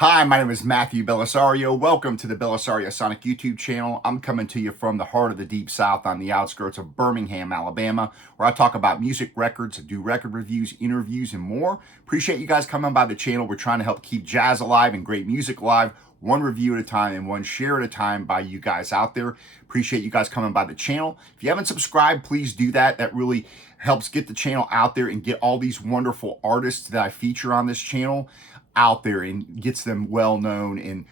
Hi, my name is Matthew Bellisario. Welcome to the Bellisario Sonic YouTube channel. I'm coming to you from the heart of the Deep South on the outskirts of Birmingham, Alabama, where I talk about music records, do record reviews, interviews, and more. Appreciate you guys coming by the channel. We're trying to help keep jazz alive and great music alive, one review at a time and one share at a time by you guys out there. Appreciate you guys coming by the channel. If you haven't subscribed, please do that. That really helps get the channel out there and get all these wonderful artists that I feature on this channel out there and gets them well known and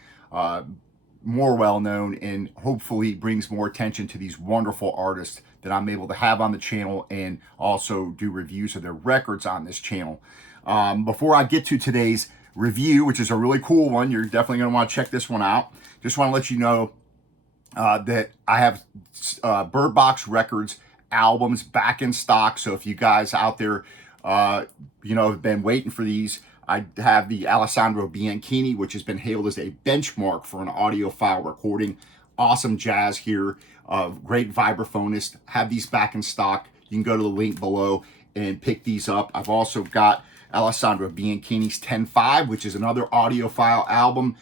more well known, and hopefully brings more attention to these wonderful artists that I'm able to have on the channel and also do reviews of their records on this channel. Before I get to today's review, which is a really cool one, you're definitely going to want to check this one out. Just want to let you know that I have Bird Box Records albums back in stock. So if you guys out there, have been waiting for these, I have the Alessandro Bianchini, which has been hailed as a benchmark for an audiophile recording. Awesome jazz here, great vibraphonist. Have these back in stock. You can go to the link below and pick these up. I've also got Alessandro Bianchini's 10.5, which is another audiophile album.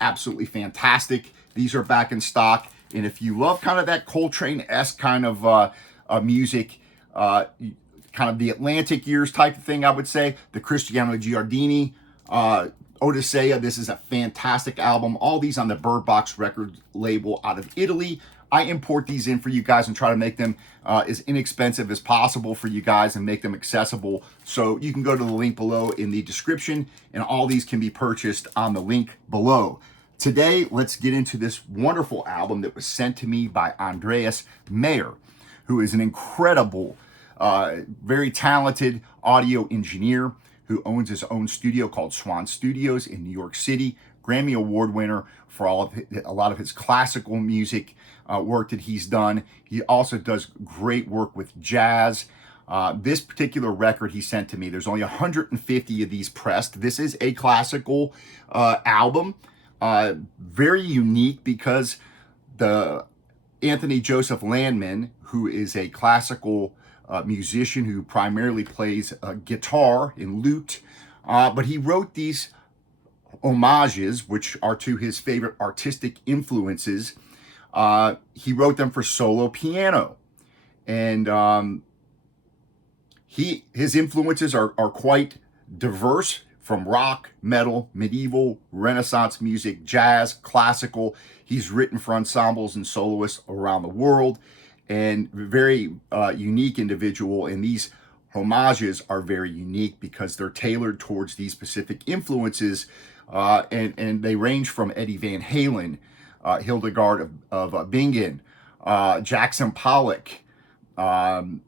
Absolutely fantastic. These are back in stock. And if you love kind of that Coltrane-esque kind of music, kind of the Atlantic years type of thing, I would say, the Cristiano Giardini, Odisea, this is a fantastic album. All these on the Bird Box Records label out of Italy. I import these in for you guys and try to make them as inexpensive as possible for you guys and make them accessible. So you can go to the link below in the description, and all these can be purchased on the link below. Today, let's get into this wonderful album that was sent to me by Andreas Meyer, who is an incredible, very talented audio engineer who owns his own studio called Swan Studios in New York City. Grammy Award winner for a lot of his classical music work that he's done. He also does great work with jazz. This particular record he sent to me, there's only 150 of these pressed. This is a classical album, very unique because the Anthony Joseph Lanman, who is a classical musician who primarily plays guitar and lute, but he wrote these hommages, which are to his favorite artistic influences. He wrote them for solo piano, and his influences are quite diverse, from rock, metal, medieval, Renaissance music, jazz, classical. He's written for ensembles and soloists around the world, and very unique individual. And these hommages are very unique because they're tailored towards these specific influences, and they range from Eddie Van Halen, Hildegard of Bingen, Jackson Pollock, Mandy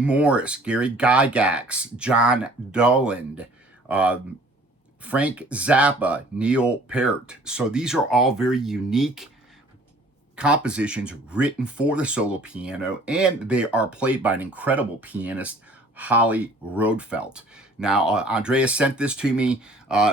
Morris, Gary Gygax, John Doland, Frank Zappa, Neil Peart. So these are all very unique compositions written for the solo piano, and they are played by an incredible pianist, Holly Roadfeldt. Now, Andreas sent this to me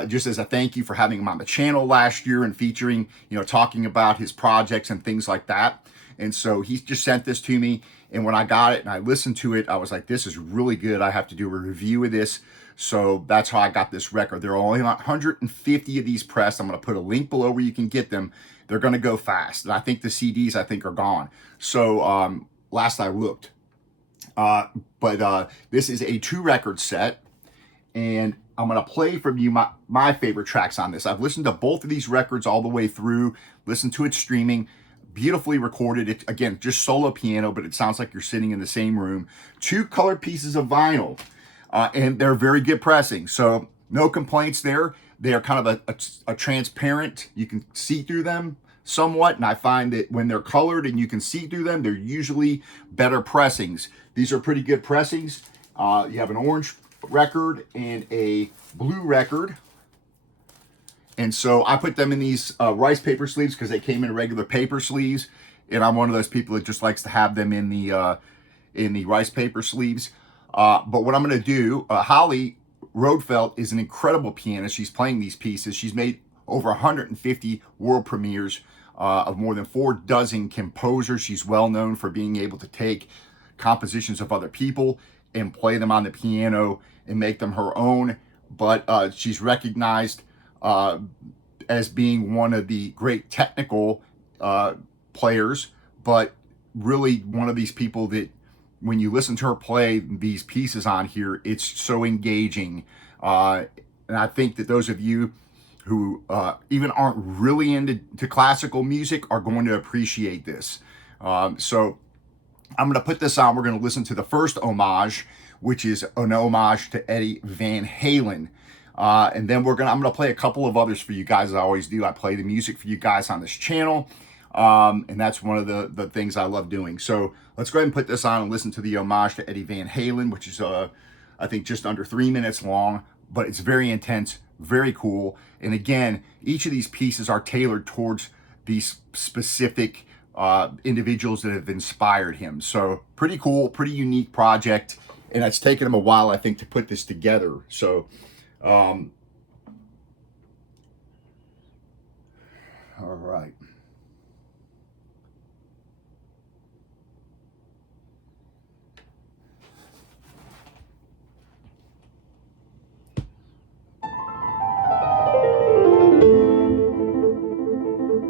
just as a thank you for having him on the channel last year and featuring, talking about his projects and things like that. And so he just sent this to me, and when I got it and I listened to it, I was like, this is really good. I have to do a review of this. So that's how I got this record. There are only 150 of these pressed. I'm going to put a link below where you can get them. They're going to go fast. And I think the CDs, are gone. So last I looked. But this is a 2-record set, and I'm going to play from you my favorite tracks on this. I've listened to both of these records all the way through, listened to it streaming, beautifully recorded. It, again, just solo piano, but it sounds like you're sitting in the same room. 2 colored pieces of vinyl, and they're very good pressing. So no complaints there. They are kind of a transparent, you can see through them somewhat, and I find that when they're colored and you can see through them, they're usually better pressings. These are pretty good pressings. You have an orange record and a blue record, and so I put them in these rice paper sleeves because they came in regular paper sleeves, and I'm one of those people that just likes to have them in the rice paper sleeves. But what I'm going to do, Holly Roadfeldt is an incredible pianist. She's playing these pieces. She's made over 150 world premieres of more than 4 dozen composers. She's well known for being able to take compositions of other people and play them on the piano and make them her own. But she's recognized as being one of the great technical players, but really one of these people that when you listen to her play these pieces on here, it's so engaging. And I think that those of you who even aren't really into classical music are going to appreciate this. So I'm going to put this on. We're going to listen to the first homage, which is an homage to Eddie Van Halen. And then I'm going to play a couple of others for you guys, as I always do. I play the music for you guys on this channel. And that's one of the things I love doing. So let's go ahead and put this on and listen to the homage to Eddie Van Halen, which is, I think, just under 3 minutes long, but it's very intense, very cool. And again, each of these pieces are tailored towards these specific individuals that have inspired him. So pretty cool, pretty unique project. And it's taken him a while, I think, to put this together. So, all right.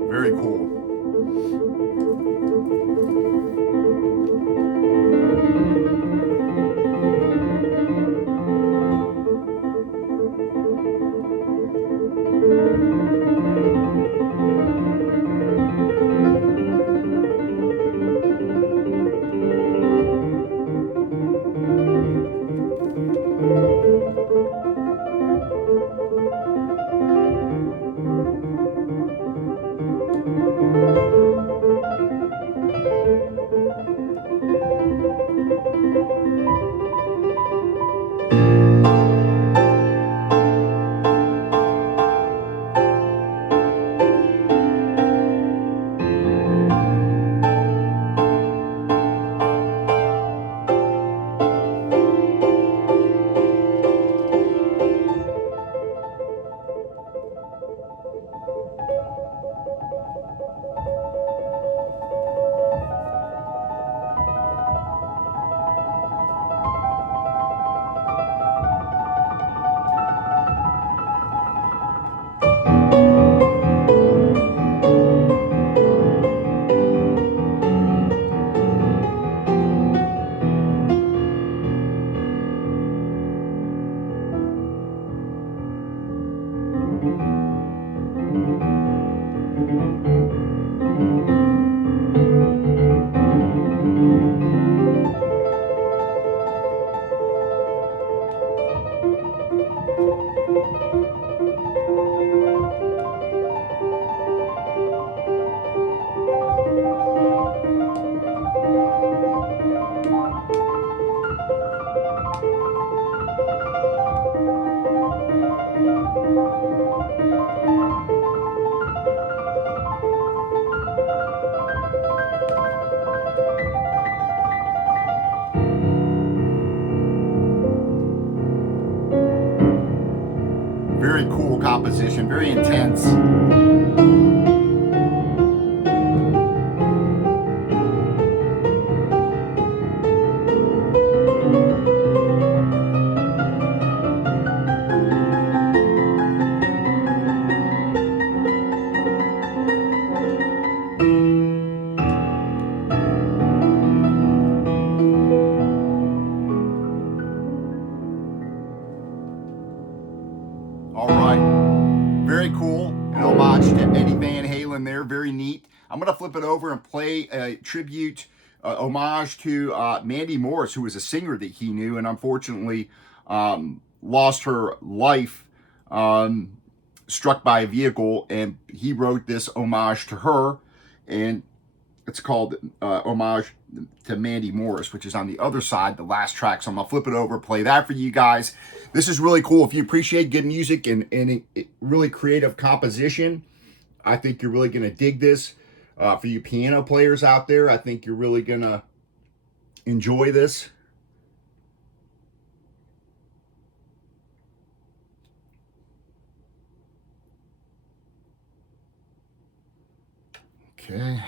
Very cool. Very cool composition, very intense. All right, very cool. An homage to Eddie Van Halen there, very neat. I'm going to flip it over and play a tribute, homage to Mandy Morris, who was a singer that he knew and unfortunately lost her life struck by a vehicle, and he wrote this homage to her, and it's called Homage to Mandy Morris, which is on the other side, the last track. So I'm going to flip it over, play that for you guys. This is really cool. If you appreciate good music and really creative composition, I think you're really going to dig this. For you piano players out there, I think you're really going to enjoy this. Okay.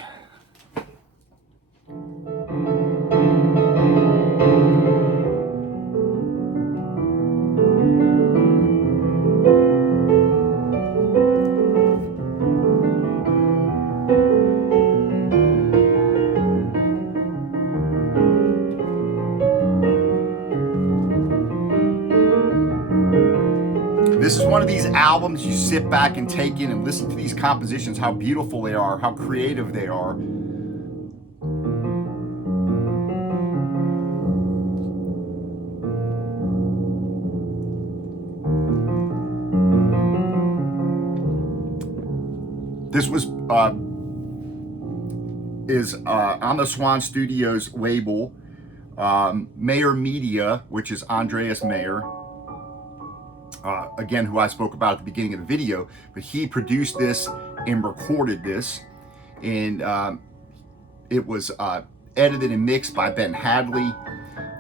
This is one of these albums you sit back and take in and listen to these compositions, how beautiful they are, how creative they are. This was on the Swan Studios label. Meyer Media, which is Andreas Meyer, again, who I spoke about at the beginning of the video, but he produced this and recorded this, and it was edited and mixed by Ben Hadley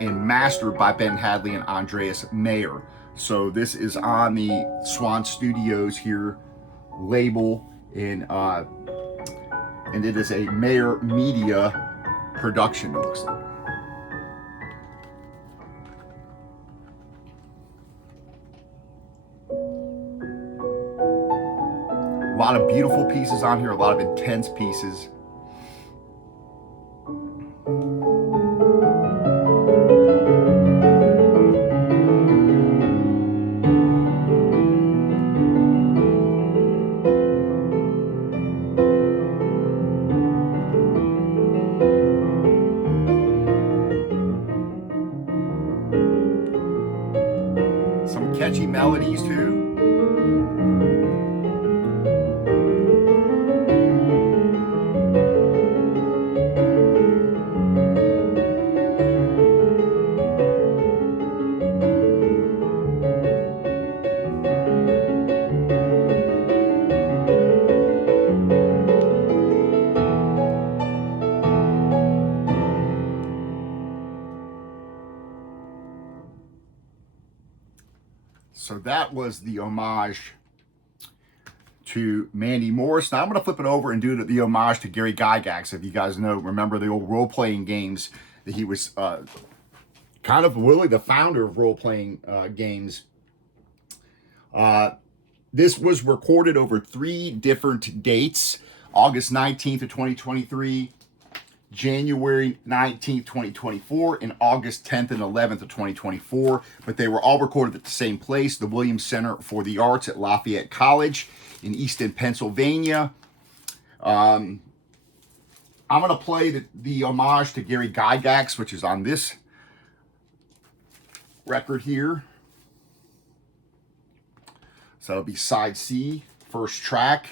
and mastered by Ben Hadley and Andreas Meyer. So this is on the Swan Studios here label, and it is a Meyer Media production, it looks like. A lot of beautiful pieces on here, a lot of intense pieces. Some catchy melodies too. So that was the homage to Mandy Morris. Now I'm going to flip it over and do the homage to Gary Gygax. If you guys remember the old role-playing games that he was kind of really the founder of role-playing games. This was recorded over 3 different dates: August 19th of 2023, January 19th, 2024, and August 10th and 11th of 2024. But they were all recorded at the same place, the Williams Center for the Arts at Lafayette College in Easton, Pennsylvania. I'm going to play the homage to Gary Gygax, which is on this record here. So that'll be side C, first track.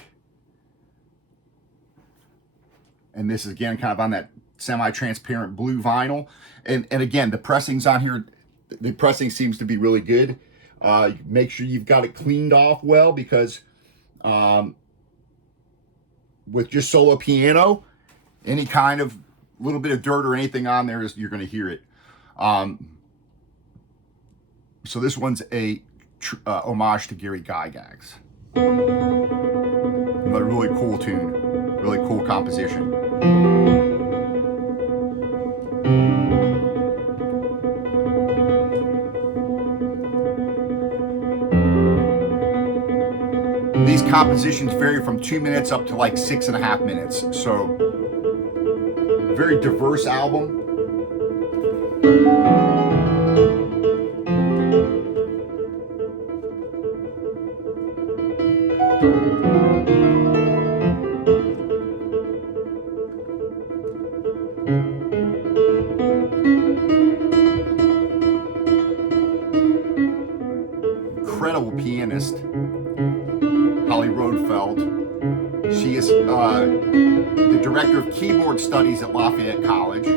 And this is, again, kind of on that semi-transparent blue vinyl. And again, the pressings on here, the pressing seems to be really good. Make sure you've got it cleaned off well, because with just solo piano, any kind of little bit of dirt or anything on there, you're going to hear it. So this one's a homage to Gary Gygax. Another really cool tune, really cool composition. These compositions vary from 2 minutes up to like 6.5 minutes. So, very diverse album. Incredible pianist, Holly Roadfeldt. She is the director of keyboard studies at Lafayette College.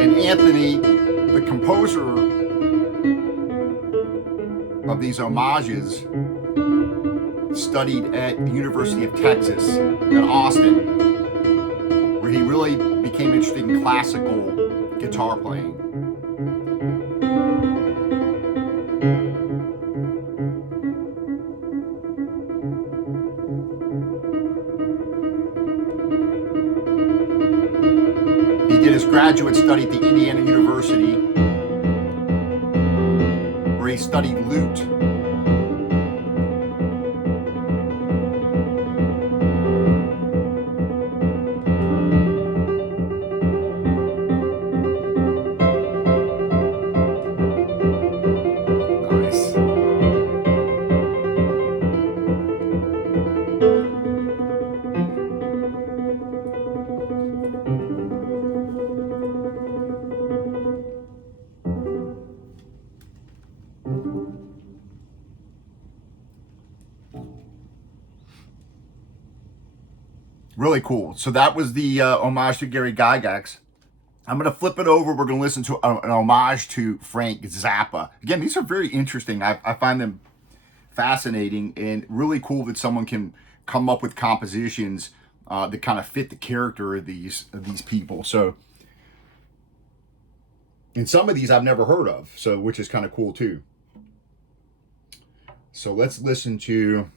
And Anthony, the composer of these homages, studied at the University of Texas in Austin, where he really became interested in classical guitar playing. He did his graduate study at the Indiana University, where he studied lute. Really cool. So that was the homage to Gary Gygax. I'm going to flip it over. We're going to listen to an homage to Frank Zappa. Again, these are very interesting. I find them fascinating and really cool that someone can come up with compositions that kind of fit the character of these people. So, and some of these I've never heard of, so which is kind of cool too. So let's listen to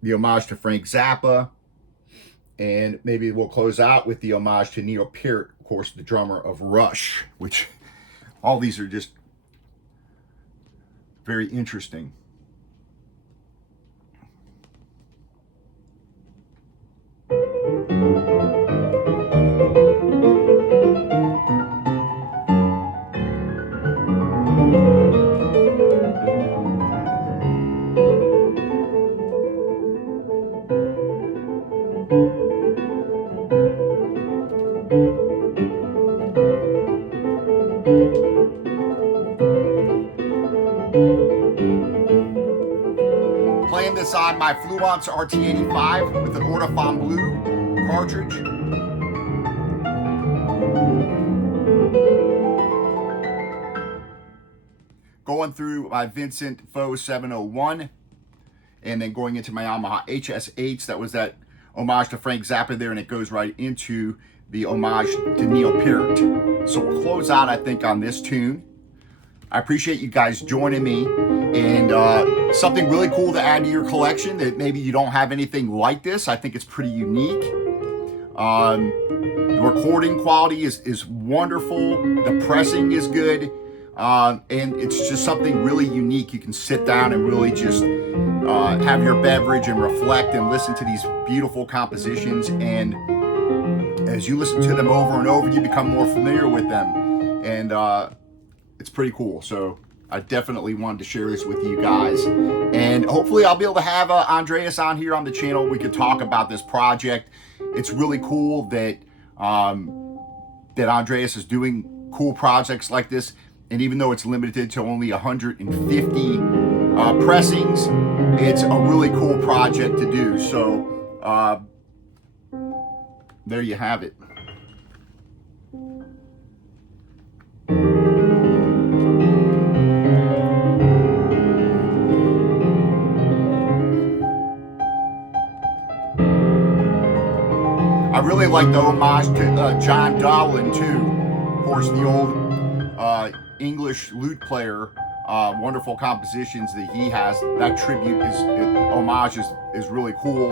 the homage to Frank Zappa, and maybe we'll close out with the homage to Neil Peart, of course, the drummer of Rush, which all these are just very interesting. Playing this on my Fluence RT85 with an Ortofon Blue cartridge. Going through my Vincent Faux 701, and then going into my Yamaha HS8s. That was that homage to Frank Zappa there, and it goes right into the homage to Neil Peart. So we'll close out, I think, on this tune. I appreciate you guys joining me, and something really cool to add to your collection that maybe you don't have anything like this. I think it's pretty unique. The recording quality is wonderful. The pressing is good. And it's just something really unique. You can sit down and really just have your beverage and reflect and listen to these beautiful compositions. And as you listen to them over and over, you become more familiar with them. And it's pretty cool. So I definitely wanted to share this with you guys. And hopefully I'll be able to have Andreas on here on the channel. We could talk about this project. It's really cool that that Andreas is doing cool projects like this. And even though it's limited to only 150 pressings, it's a really cool project to do. So there you have it. I really like the homage to John Dowland too. Of course, the old English lute player, wonderful compositions that he has. That tribute homage is really cool.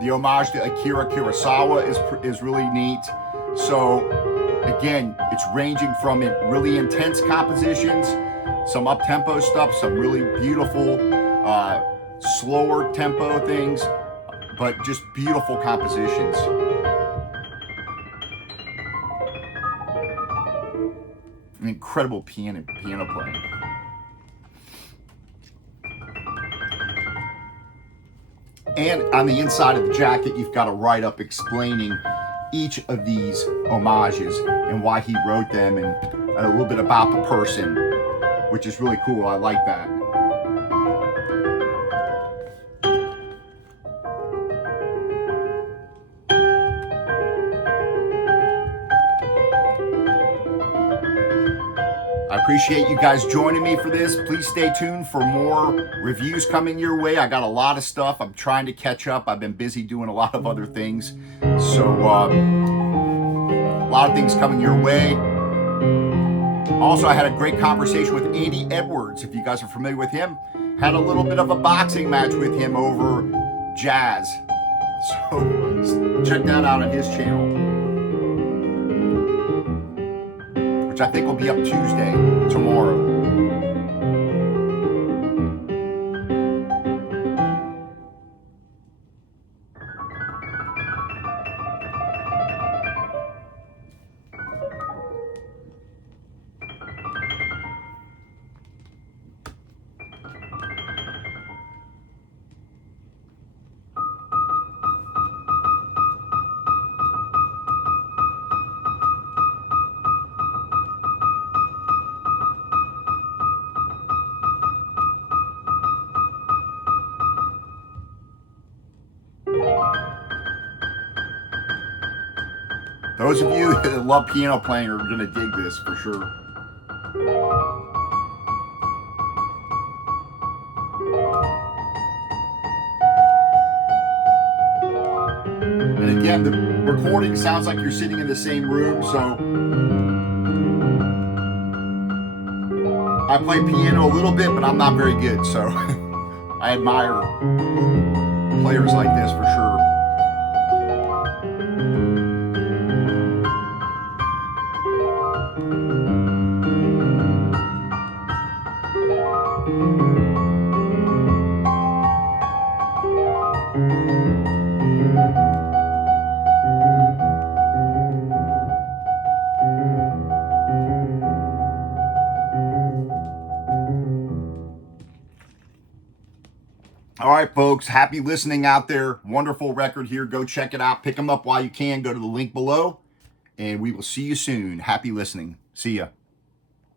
The homage to Akira Kurosawa is really neat. So again, it's ranging from really intense compositions, some up-tempo stuff, some really beautiful slower tempo things, but just beautiful compositions. An incredible piano playing. And on the inside of the jacket, you've got a write-up explaining each of these homages and why he wrote them, and a little bit about the person, which is really cool. I like that. I appreciate you guys joining me for this. Please stay tuned for more reviews coming your way. I got a lot of stuff. I'm trying to catch up. I've been busy doing a lot of other things. So a lot of things coming your way. Also, I had a great conversation with Andy Edwards. If you guys are familiar with him, had a little bit of a boxing match with him over jazz. So check that out on his channel, which I think will be up Tuesday, tomorrow. Those of you that love piano playing are going to dig this for sure. And again, the recording sounds like you're sitting in the same room, so I play piano a little bit, but I'm not very good, so I admire players like this for sure. All right, folks, happy listening out there. Wonderful record here. Go check it out. Pick them up while you can. Go to the link below, and we will see you soon. Happy listening. See ya.